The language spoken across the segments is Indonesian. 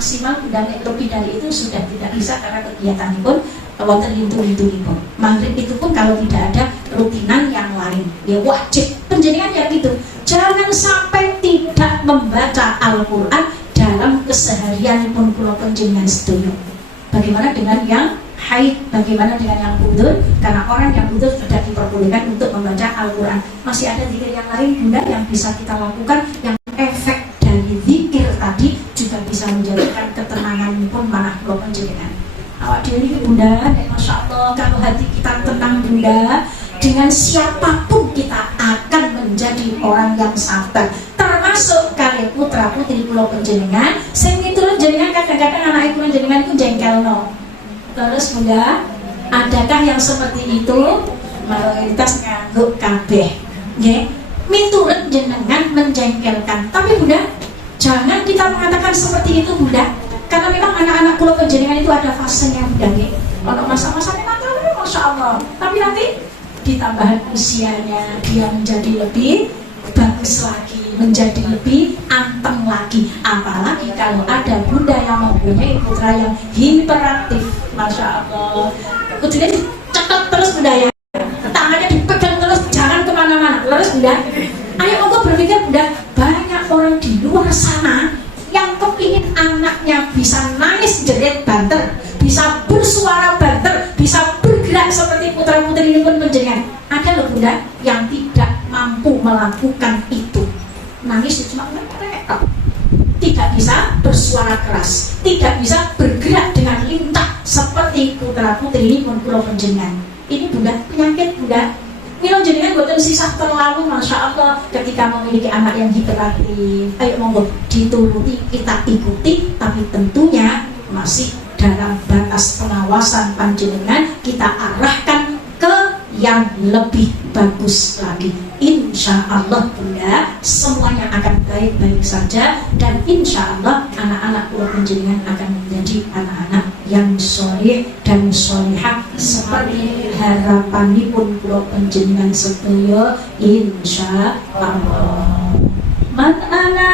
maksimal dan lebih dari itu sudah tidak bisa karena kegiatan pun wonten itu. Maghrib itu pun kalau tidak ada rutinan yang lain, ya wajib penjenengan ya gitu. Jangan sampai tidak membaca Al-Quran dalam keseharian pun kula panjenengan sedaya. Bagaimana dengan yang haid, bagaimana dengan yang budur? Karena orang yang budur tidak diperbolehkan untuk membaca Al-Quran. Masih ada zikir yang lain Bunda yang bisa kita lakukan, yang efek dari zikir tadi juga bisa menjadikan ketenangan pun manah kula panjenengan. Awak dhewe Bunda, Masya Allah, kalau hati kita tenang Bunda, dengan siapapun kita akan menjadi orang yang sabar. Termasuk kali putra putri kula panjenengan, sing miturut jenengan kadang-kadang anak kula jenengan iku jengkelno. Terus Bunda, adakah yang seperti itu? Mayoritas ngangguk kabeh. Nggih, miturut jenengan menjengkelkan. Tapi Bunda, jangan kita mengatakan seperti itu Bunda. Karena memang anak-anak kula panjenengan itu ada fasenya Bunda nggih. Ono masa-masanya nakal, Masya Allah. Tapi nanti ditambah usianya dia menjadi lebih bagus lagi, menjadi lebih anteng lagi. Apalagi kalau ada Bunda yang mempunyai putra yang hiperaktif, Masya Allah. Putrinya cepat terus Bunda ya, tangannya dipegang terus, jangan kemana-mana. Terus Bunda, ayo monggo berpikir Bunda, banyak orang di luar sana yang kepingin anaknya bisa nangis jerit banter, bisa bersuara banter, bisa bergerak seperti putra-putri ini pun panjenengan. Ada loh Bunda yang tidak mampu melakukan itu. Nangis cuma mereka, tidak bisa bersuara keras, tidak bisa bergerak dengan lincah seperti putra-putri ini pun kula panjenengan. Ini Bunda penyakit Bunda. Mila jenengan boten sisah terlalu, Masya Allah, ketika memiliki anak yang hiperaktif. Ayo monggo dituruti, kita ikuti, tapi tentunya masih dalam batas pengawasan panjenengan, kita arahkan ke yang lebih bagus lagi. Insya Allah Bunda, semuanya akan baik-baik saja, dan insya Allah anak-anak kula panjenengan akan menjadi anak-anak yang soleh dan solehah seperti harapanipun kula panjenengan sedaya insya Allah. Man ana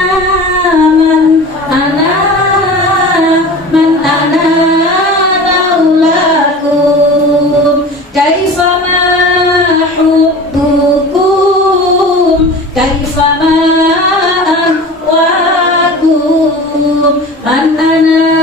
laulakum kaifama hubbukum kaifama ahwakum man ana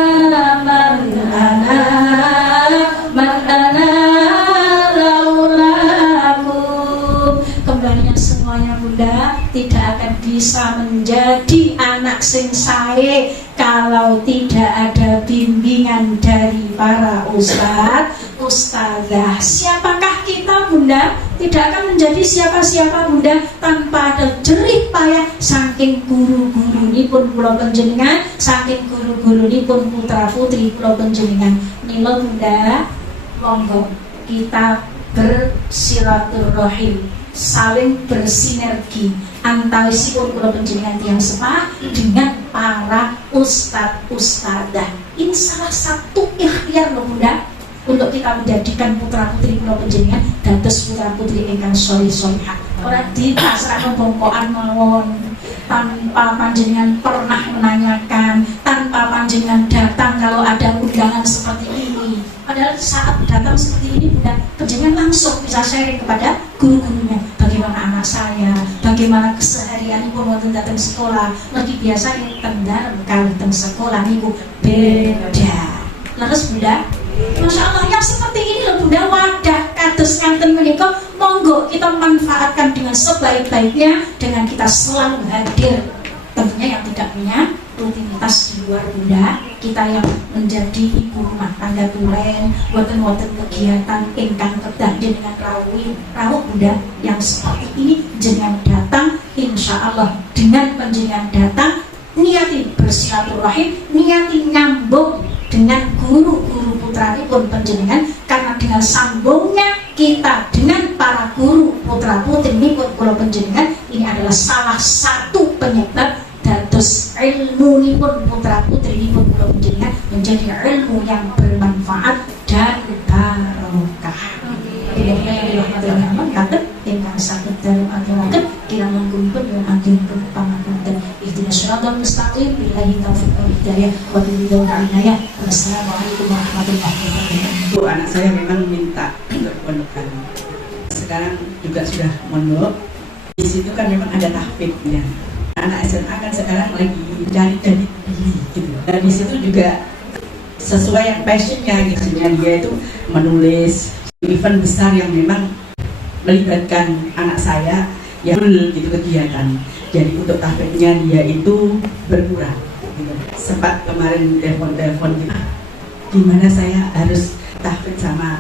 laulakum. Kembalinya semuanya Bunda tidak akan bisa menjadi anak sing sae kalau tidak ada bimbingan dari para ustazah. Siapakah kita Bunda? Tidak akan menjadi siapa-siapa Bunda tanpa ada jerih payah saking guru-guru ini pun kula panjenengan, saking guru-guru ini pun putra-putri kula panjenengan. Mila Bunda, monggo kita bersilaturahim, saling bersinergi antawisipun kula panjenengan tiyang sepah dengan para ustadz-ustadzah. Ini salah satu ikhtiar loh Bunda, untuk kita menjadikan putra-putri kula panjenengan dados putra-putri ingkang sholih-sholihah. Ora dipasrahno bongkoan mawon, tanpa panjenengan pernah menanyakan, tanpa panjenengan datang kalau ada undangan seperti ini. Padahal saat datang seperti ini Bunda, panjenengan langsung bisa sharing kepada guru-gurunya. Bagaimana anak saya, bagaimana keseharian ibu wonten datang sekolah. Lagi biasa yang tendar kali datang sekolah niku beda. Terus Bunda, Masya Allah, yang seperti ini loh Bunda, wadah kados nganten menika, monggo kita manfaatkan dengan sebaik-baiknya dengan kita selalu hadir. Tentunya yang tidak punya rutinitas di luar Bunda, kita yang menjadi ibu rumah tangga tulen, wonten kegiatan ingkang kedah dengan rawuh Bunda, yang seperti ini jenengan datang, insya Allah dengan panjenengan datang niati bersilaturahim, niati nyambung dengan guru-guru putranipun panjenengan, karena dengan sambungnya kita dengan para guru putra-putrinipun kula panjenengan, ini adalah salah satu penyebab dados ilmunipun putra-putrinipun kula panjenengan menjadi ilmu yang bermanfaat dan barokah. Ingkang saged dalu aturaken kirang langkung pun yang ageng pangapunten. Ihdinas siratal mustaqim billahi taufiq wal hidayah. hidayah wa bidzul inayah. Wassalamualaikum warahmatullahi wabarakatuh. Bu, anak saya memang minta untuk pondokan. Sekarang juga sudah mondok. Di situ kan memang ada tahfidnya. Anak SMA kan sekarang lagi cari-cari gitu. Dan di situ juga sesuai yang passionnya gitu. Dia itu menulis event besar yang memang melibatkan anak saya yang gitu kegiatan. Jadi untuk tahfidnya dia itu berkurang gitu. Sempat kemarin telepon gitu, gimana saya harus tahfidz sama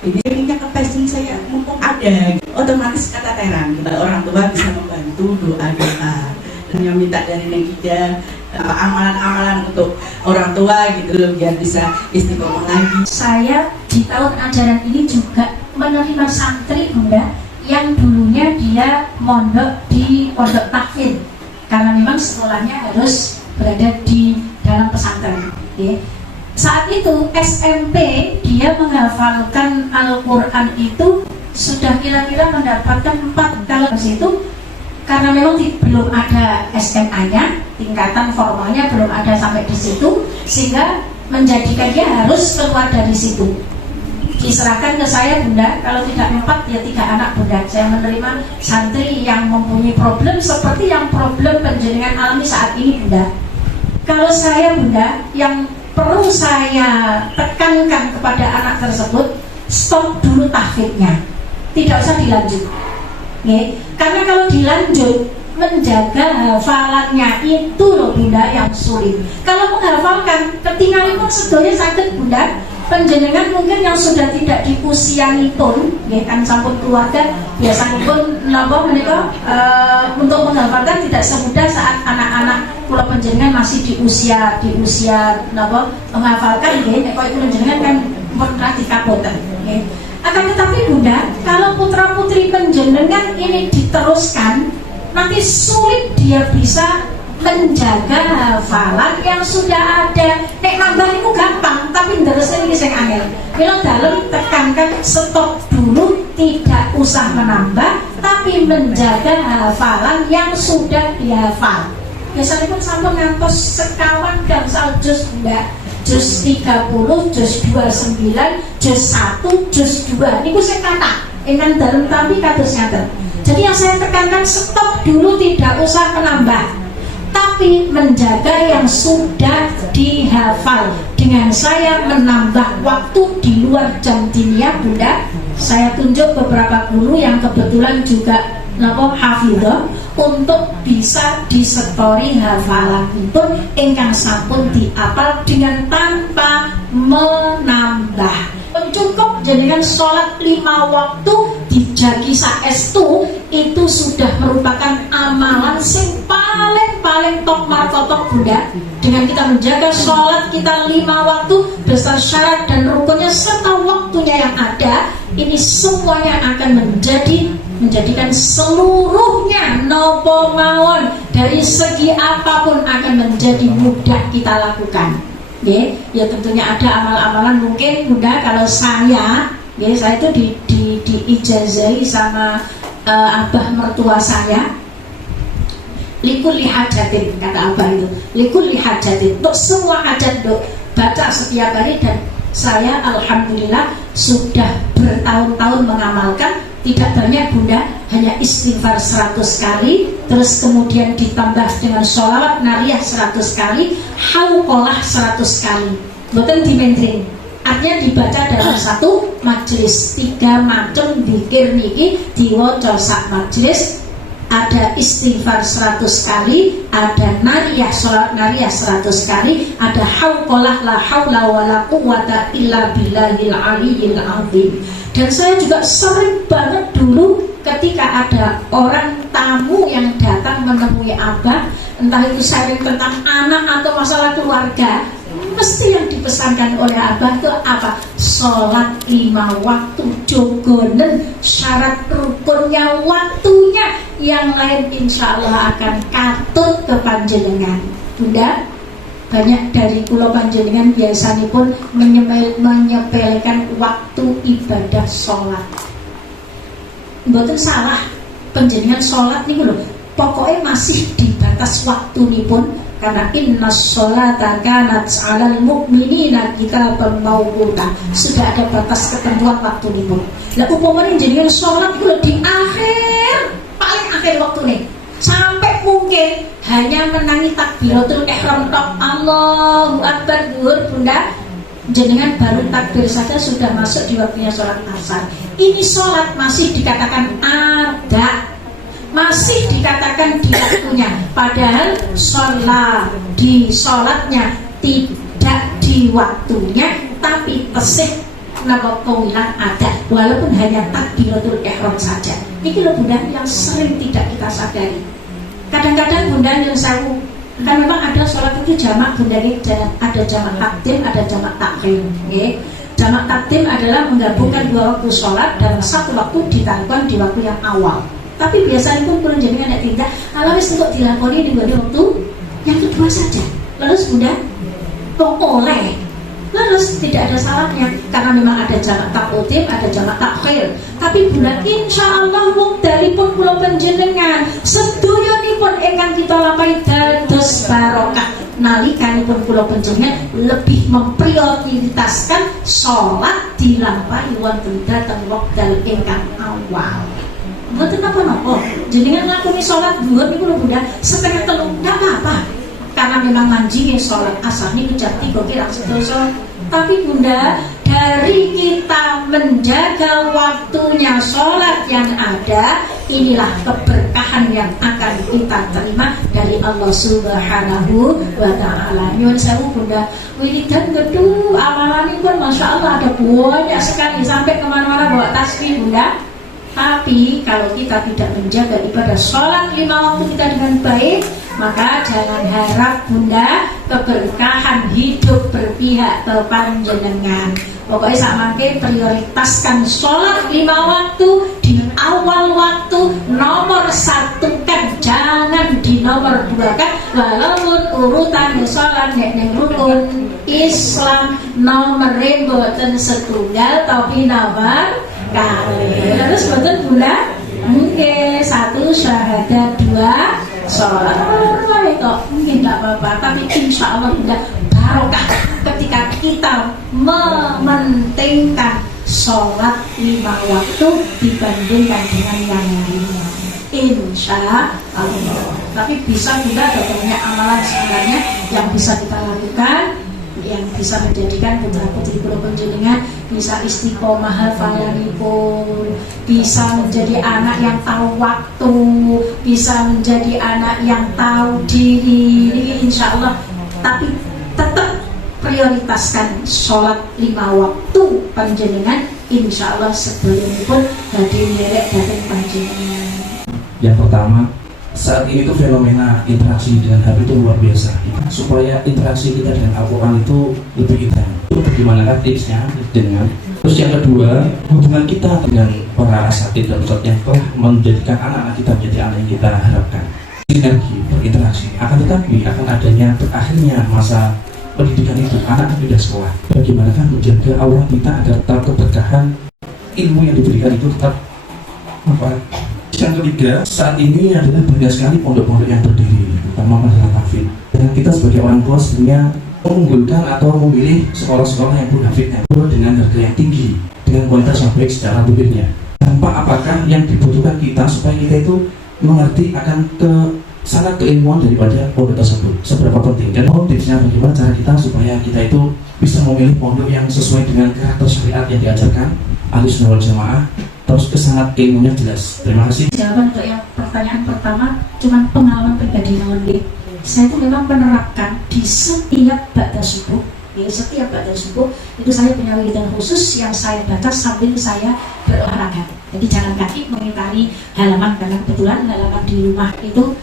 ini ke passion saya mumpung ada gitu. Otomatis kata terang gitu. Orang tua bisa membantu doa-doa dan yang minta dari Negida amalan-amalan untuk orang tua gitu loh, biar bisa istiqomah lagi. Saya di tahun ajaran ini juga menerima santri Bunda yang dulunya dia mondok di pondok tahfidz karena memang sekolahnya harus berada di dalam pesantren. Okay. Saat itu SMP dia menghafalkan Al-Quran itu sudah kira-kira mendapatkan 4 kali ke situ karena memang belum ada SMA-nya, tingkatan formalnya belum ada sampai di situ, sehingga menjadikan dia harus keluar dari situ. Diserahkan ke saya Bunda, kalau tidak 4 ya 3 anak Bunda. Saya menerima santri yang mempunyai problem seperti yang problem penjenengan alami saat ini Bunda. Kalau saya Bunda, yang perlu saya tekankan kepada anak tersebut, stop dulu tahfidnya, tidak usah dilanjut. Karena kalau dilanjut menjaga hafalannya itu loh Bunda yang sulit. Kalau menghafalkan ketinggalan pun sebetulnya sakit Bunda. Penjenengan mungkin yang sudah tidak di usianipun, ya kan sampun keluarga biasanya pun napa menika untuk menghafalkan tidak semudah saat anak-anak kula penjenengan masih di usia napa menghafalkan nggih nek koyo penjenengan kan pernah dikaboten nggih. Akan tetapi Bunda, kalau putra-putri penjenengan ini diteruskan, nanti sulit dia bisa menjaga hafalan yang sudah ada. Nek nambah itu gampang, tapi terusnya ini sing angel. Bila dalam tekankan stop dulu, tidak usah menambah, tapi menjaga hafalan yang sudah dihafal. Biasanya pun sampai ngantos sekawan gangsal juz enggak, juz 30, juz 29, juz 1, juz 2. Ini saya kata, dengan dalam tapi kados ngaten. Jadi yang saya tekankan stop dulu, tidak usah menambah, tapi menjaga yang sudah dihafal. Dengan saya menambah waktu di luar jam diniyah Bunda, saya tunjuk beberapa guru yang kebetulan juga hafidhah untuk bisa disetori hafalan itu ingkang sampun diapal dengan tanpa menambah. Cukup jenengan sholat 5 waktu dijagi saestu, itu sudah merupakan amalan sing paling top markotok Bunda. Dengan kita menjaga sholat kita 5 waktu beserta syarat dan rukunnya serta waktunya yang ada, ini semuanya akan menjadikan seluruhnya nopo mawon dari segi apapun akan menjadi mudah kita lakukan. Ya tentunya ada amal-amalan mungkin Bunda, kalau saya itu diijazahi sama abah mertua saya, likulli hajatin, kata abah itu, likulli hajatin, untuk semua hajat untuk baca setiap hari. Dan saya alhamdulillah sudah bertahun-tahun mengamalkan. Tidak banyak Bunda, hanya istighfar 100 kali, terus kemudian ditambah dengan sholawat nariyah 100 kali, hauqolah 100 kali, boten dimentring. Artinya dibaca dalam satu majelis. 3 macam zikir niki diwaca sak majelis. Ada istighfar 100 kali, ada nariyah, sholat nariyah 100 kali, ada hauqolah la haula wala quwata illa billahil aliyyil azim. Dan saya juga sering banget dulu ketika ada orang tamu yang datang menemui abah, entah itu sharing tentang anak atau masalah keluarga, mesti yang dipesankan oleh abah itu apa? Sholat 5 waktu, jogonen, syarat rukunnya, waktunya, yang lain insya Allah akan katut ke panjenengan. Bunda, banyak dari kula panjenengan biasanya pun menyepelekan waktu ibadah sholat. Mboten salah, panjenengan sholat nih lho, pokoknya masih di batas waktu nih pun, karena inna sholata kanat 'alal mu'minina kitaban mawquta. Sudah ada batas ketentuan waktu ini. Lah upamane jenengan sholat itu di akhir, paling akhir waktu nih, sampai mungkin hanya menangi takbiratul ihram tok, Allahu akbar zuhur, Bunda, jenengan baru takbir saja sudah masuk di waktunya sholat asar. Ini sholat masih dikatakan ada, masih dikatakan di waktunya, padahal sholat di sholatnya tidak di waktunya, tapi tesih napa kawilan ada, walaupun hanya takbiratul ihram saja. Ini loh Bunda yang sering tidak kita sadari. Kadang-kadang Bunda yang sewu, kan memang ada sholat itu jamak Bunda, ada jamak takdim, ada jamak takhir. Okay? Jamak takdim adalah menggabungkan dua waktu sholat dalam satu waktu dilakukan di waktu yang awal. Tapi biasanya pun kalau jenengan tidak tindak, alawis untuk dilakoni di waktu yang kedua saja. Lalu Bunda, kok oleh? Lalu tidak ada salahnya, karena memang ada jamak takdim, ada jamak takhir. Tapi Bunda, insya Allah wektalipun kula panjenengan sedayonipun ingkang kita lampahi dados barokah. Nalikanipun kula panjenengan lebih memprioritaskan sholat dilampahi wonten dhateng wekdal ingkang awal. Mboten napa-napa, jenengan nglakoni sholat dhuwur niku lho Bunda, setengah telu ndak apa-apa. Karena memang manjinge sholat asar niku jam 3 kirang sedasa. Tapi Bunda, dari kita menjaga waktunya sholat yang ada, inilah keberkahan yang akan kita terima dari Allah Subhanahu wa ta'ala. Nyuwun sewu Bunda, wiridan gedu amalanipun Masya Allah ada banyak sekali, sampai kemana-mana bawa tasbih Bunda. Tapi kalau kita tidak menjaga ibadah sholat 5 waktu kita dengan baik, maka jangan harap Bunda keberkahan hidup berpihak ke panjenengan. Pokoknya samangke prioritaskan sholat 5 waktu di awal waktu, nomor 1 kan, jangan di nomor 2 kan. Walaupun urutan sholat nek rukun Islam nomor mboten setunggal tapi nomor kali. Terus betul Bunda, mungkin 1 syahadat, 2 sholat itu mungkin tidak apa-apa, tapi insya Allah Bunda barokah ketika kita mementingkan sholat 5 waktu dibandingkan dengan yang lainnya, insya Allah. Tapi bisa Bunda ada banyak amalan sebenarnya yang bisa kita lakukan, yang bisa menjadikan putra putri kula panjenengan bisa istiqomah hafalanipun, bisa menjadi anak yang tahu waktu, bisa menjadi anak yang tahu diri. Ini insya Allah. Tapi tetap prioritaskan sholat 5 waktu panjenengan, insya Allah sebelumipun badhe nderek dhateng panjenengan. Yang pertama, saat ini tuh fenomena interaksi dengan HP itu luar biasa. Supaya interaksi kita dengan Al-Quran itu lebih intens, itu bagaimana tipsnya dengan. Terus yang kedua, hubungan kita dengan para asatidz dan ustadz yang telah menjadikan anak-anak kita menjadi anak yang kita harapkan. Sinergi berinteraksi. Akan tetapi akan adanya berakhirnya masa pendidikan itu, anak sudah sekolah. Bagaimana menjaga aura kita agar tetap keberkahan ilmu yang diberikan itu tetap apa? Yang ketiga, saat ini adalah banyak sekali pondok-pondok yang berdiri, terutama masalah tahfidz. Dan kita sebagai orang tua sebenarnya mengunggulkan atau memilih sekolah-sekolah yang berhafidnya dengan harga yang tinggi, dengan kualitas yang baik secara luhurnya. Dampak apakah yang dibutuhkan kita supaya kita itu mengerti akan sangat keilmuan daripada pondok tersebut, seberapa penting, dan tipsnya bagaimana cara kita supaya kita itu bisa memilih pondok yang sesuai dengan karakter syariat yang diajarkan Ahlussunnah wal Jamaah. Terus kesangat ilmunya jelas. Terima kasih. Jawaban untuk yang pertanyaan pertama, cuman pengalaman pribadi nanti. Saya itu memang menerapkan di setiap ba'da subuh. Setiap ba'da subuh itu saya punya wiridan khusus yang saya baca sambil saya berolahraga. Jadi jalan kaki mengitari halaman, karena kebetulan halaman di rumah itu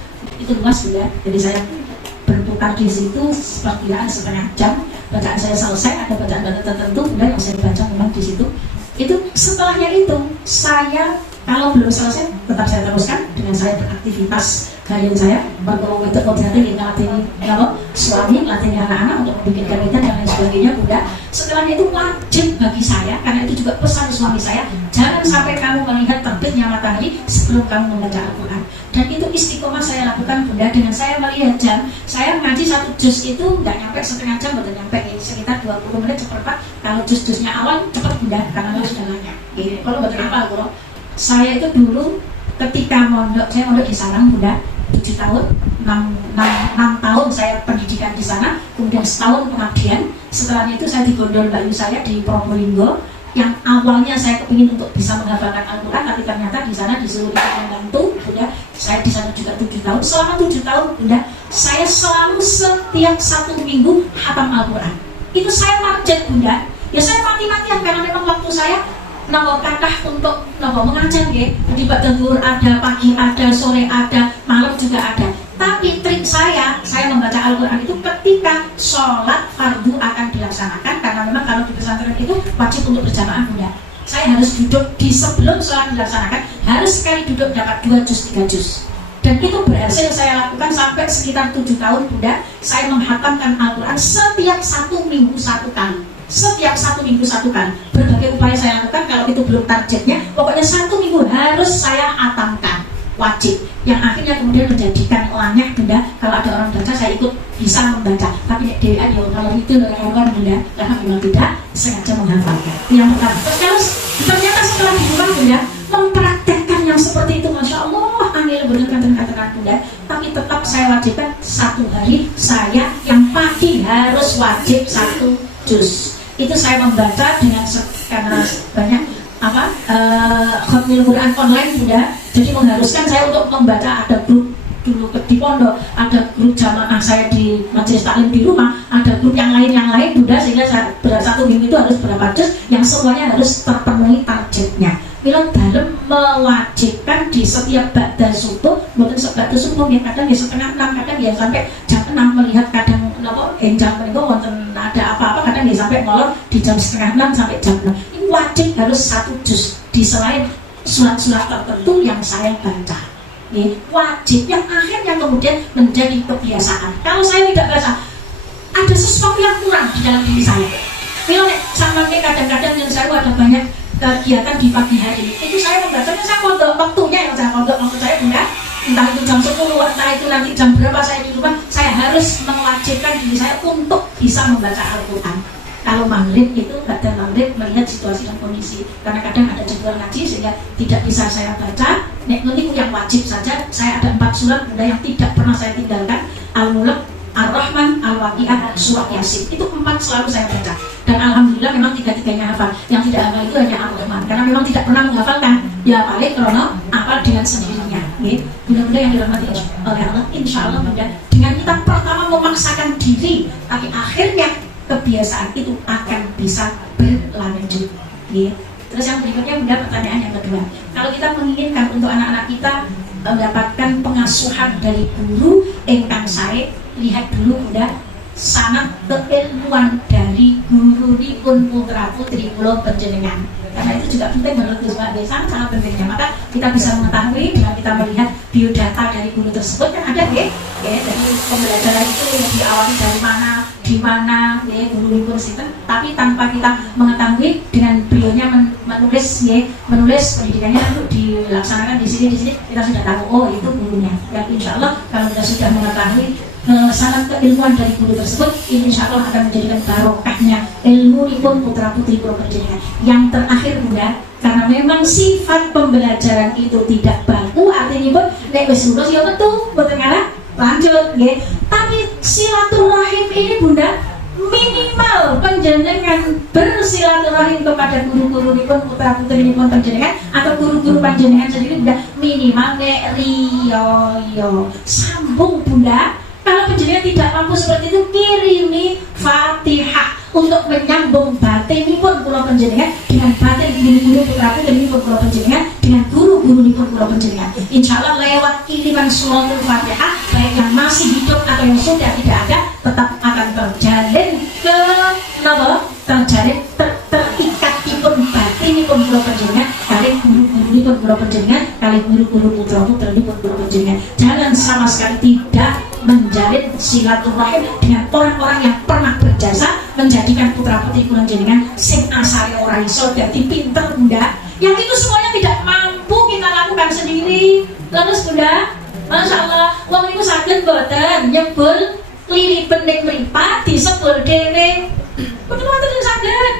luas ya. Jadi saya berputar di situ perkiraan setengah jam. Bacaan saya selesai, ada bacaan-bacaan tertentu dan yang saya baca memang di situ. Itu setelahnya itu saya kalau belum selesai tetap saya teruskan dengan saya beraktivitas harian saya, bergolong itu koordinatif, latih suami, latih anak-anak untuk membuat kegiatan dan lain sebagainya. Udah setelahnya itu wajib bagi saya, karena itu juga pesan suami saya, jangan sampai kamu melihat terbitnya matahari matahari sebelum kamu membaca Al-Quran. Dan itu istiqomah saya lakukan Bunda, dengan saya melihat jam. Saya mengaji 1 juz itu nggak nyampe setengah jam, betul nyampe sekitar 20 menit seperempat. Kalau juz-juznya awal cepat Bunda, karena sudah banyak. Kalau betul apa kalau saya itu dulu ketika mondok, saya mondok di Sarang Bunda 7 tahun, 6 tahun saya pendidikan di sana, kemudian setahun pengabdian. Setelahnya itu saya digondol Mbak Yu saya di Probolinggo, yang awalnya saya kepingin untuk bisa menghafalkan Al-Quran, tapi ternyata di sana disuruh ikut membantu Bunda. Saya di sana juga 7 tahun. Selama 7 tahun Bunda, saya selalu setiap 1 minggu hatam Al-Quran. Itu saya target Bunda. Ya saya mati-matian karena memang waktu saya kathah untuk mengajar ya. Di Badanggur ada, pagi ada, sore ada, malam juga ada. Tapi trik saya membaca Al-Quran itu ketika sholat fardu akan dilaksanakan, karena memang kalau di pesantren itu wajib untuk berjamaah Bunda. Saya harus duduk di sebelum sholat dilaksanakan, harus sekali duduk dapat 2 juz, 3 juz. Dan itu berhasil saya lakukan sampai sekitar 7 tahun Bunda. Saya menghatamkan Al-Quran setiap 1 minggu 1 kali. Setiap 1 minggu 1 kali. Berbagai upaya saya lakukan, kalau itu belum targetnya, pokoknya 1 minggu harus saya hatamkan, wajib. Yang akhirnya kemudian menjadikan lanyah Bunda, kalau ada orang baca saya ikut bisa membaca. Tapi DWA ya kalau itu orang Bunda, karena memang tidak sengaja menghafalkan. Yang pertama. Terus ternyata setelah di rumah Bunda mempraktekkan yang seperti itu, Masya Allah, angin benar kata-kata Bunda. Tapi tetap saya wajibkan 1 hari saya yang pagi harus wajib 1 juz. Itu saya membaca dengan karena banyak khatmil Quran online Bunda. Jadi mengharuskan saya untuk membaca, ada grup dulu di pondok, ada grup jamaah saya di majelis taklim di rumah, ada grup yang lain Bunda, sehingga saya 1 minggu itu harus berapa juz yang semuanya harus terpenuhi targetnya. Bilang dalam mewajibkan di setiap ba'da subuh, bukan seba'da subuh ya, kadang ya setengah 6, kadang ya sampai jam 6 melihat, kadang jam meniko wonten ada apa-apa, kadang ya sampai ngolor di jam setengah 6 sampai jam 6. Ini wajib harus 1 juz di selain surat-surat tertentu yang saya baca. Ini wajib yang akhirnya kemudian menjadi kebiasaan. Kalau saya tidak baca, ada sesuatu yang kurang di dalam diri saya. Bilang sama kadang-kadang yang saya ada banyak kegiatan di pagi hari itu saya membacanya, saya pondok waktunya yang saya pondok waktu saya Bunda, entah itu jam 10, entah itu nanti jam berapa saya di rumah, saya harus mewajibkan diri saya untuk bisa membaca Al-Quran. Kalau maghrib itu pada maghrib melihat situasi dan kondisi, karena kadang ada jadwal ngaji sehingga tidak bisa saya baca. Nanti yang wajib saja, saya ada 4 surat Bunda yang tidak pernah saya tinggalkan: Al-Mulk, Ar-Rahman, Al-Waqi'ah, Surat Yasin. Itu 4 selalu saya baca. Dan alhamdulillah memang 3-3-nya hafal. Yang tidak hafal itu hanya Ar-Rahman, karena memang tidak pernah menghafalkan. Ya paling krono hafal dengan sendirinya. Bunda-bunda yang dirahmati oleh Allah, insya Allah Bunda, dengan kita pertama memaksakan diri, tapi akhirnya kebiasaan itu akan bisa berlanjut. Terus yang berikutnya Bunda, pertanyaan yang kedua, kalau kita menginginkan untuk anak-anak kita mendapatkan pengasuhan dari guru ingkang sae, lihat dulu Bunda sanad keilmuan dari guru dipun putra putri kula panjenengan. Karena itu juga penting menurut Mbak Desa, sangat pentingnya. Maka kita bisa mengetahui dengan kita melihat biodata dari guru tersebut, kan ada dari pembelajaran itu diawali dari mana, di mana, guru dipun sinten. Tapi tanpa kita mengetahui, dengan beliaunya menulis pendidikannya dilaksanakan di sini, kita sudah tahu, oh itu gurunya. Dan insya Allah kalau kita sudah mengetahui sangat keilmuan dari guru tersebut, ini insya Allah akan menjadikan barokahnya ilmu pun putra putri guru pendidikan. Yang terakhir Bunda, karena memang sifat pembelajaran itu tidak baku, artinya pun nek wis lulus ya betul, betul ngalah lanjut ya. Tapi silaturahim ini Bunda, minimal panjenengan bersilaturahim kepada guru-guru pun putra putri pun panjenengan atau guru-guru panjenengan sendiri Bunda, minimal nek riyo sambung Bunda. Kalau penjenengan tidak mampu seperti itu, kirimi Fatihah untuk menyambung batin pun pulau penjenengan dengan batin guru-guru putra putri pun pulau penjenengan dengan guru-guru pun pulau penjenengan. Insya Allah lewat kiriman suratul Fatihah, baik yang masih hidup atau yang sudah tidak ada, tetap akan terjalin terikat pun batin pun pulau penjenengan kali guru-guru pun pulau penjenengan kali guru-guru putra putri pun pulau penjenengan. Jangan sama sekali tidak menjalin silaturahim dengan orang-orang yang pernah berjasa menjadikan putra putri kula sing asale ora iso dadi pinter Bunda. Yang itu semuanya tidak mampu kita lakukan. makan sendiri. Terus Bunda, Masya Allah, wong niku saged mboten nyebul lilipen ning mripat disebul dhewe. Kudu wonten saged.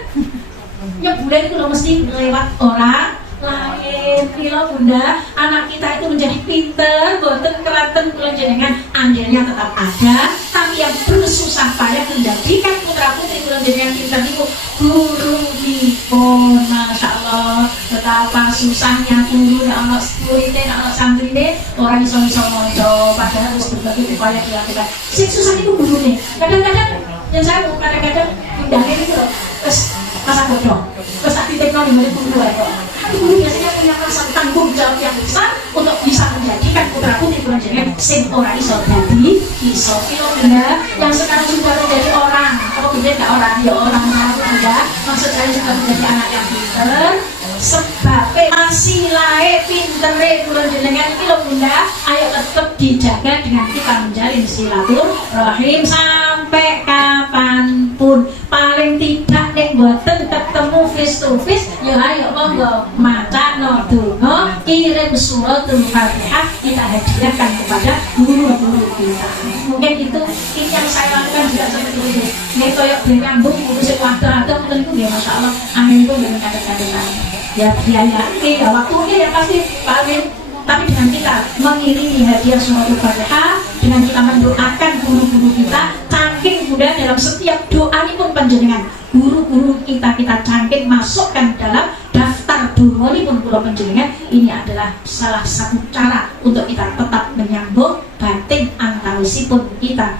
Nyebule iku lho mesti lewat orang lain. Mila Bunda, anak kita itu menjadi pinter, boten keraten kula jenengan andilnya tetap ada, tapi yang bersusah payah menjadikan putra putri kula jenengan pinter niku guru dipun. Masya Allah, betapa susahnya guru nek ana muridé, nek ana santrine ora iso maca, padahal harus berbagai upaya dilakukan. Sing susah niku gurune. Kadang-kadang yang saya kadang-kadang pindahnya itu loh, terus masa bodoh, terus tak titipno ning guru kok. Guru biasanya punya rasa tanggung jawab yang besar untuk bisa menjadikan putra putri kula jenengan sing ora iso dadi iso. Kilo Bunda yang sekarang sudah menjadi orang, apa beda enggak orang ya orang baru Bunda, maksud saya sudah menjadi anak yang pinter sebab masih lae pintere kula jenengan kilo Bunda, ayo tetap dijaga dengan kita menjalin silaturahim sampai kapanpun. Paling tidak nek boten ketemu face to face ya ayo monggo maca donga, kirim suratul Fatihah, kita hadiahkan kepada guru-guru kita. Mungkin itu yang saya lakukan juga seperti itu. Nek koyo nyambung ngurus waktu-waktu tentu ya Masya Allah, amin pun dengan kadang-kadang ya biaya ya waktunya ya pasti Pak Amin. Tapi dengan kita mengiringi hadiah suratul Fatihah, dengan kita mendoakan guru-guru kita, cangking Bunda dalam setiap doa ini pun panjenengan guru-guru kita cangking masukkan dalam daftar doa ini pun kula panjenengan. Ini adalah salah satu cara untuk kita tetap menyambung batin antawisipun kita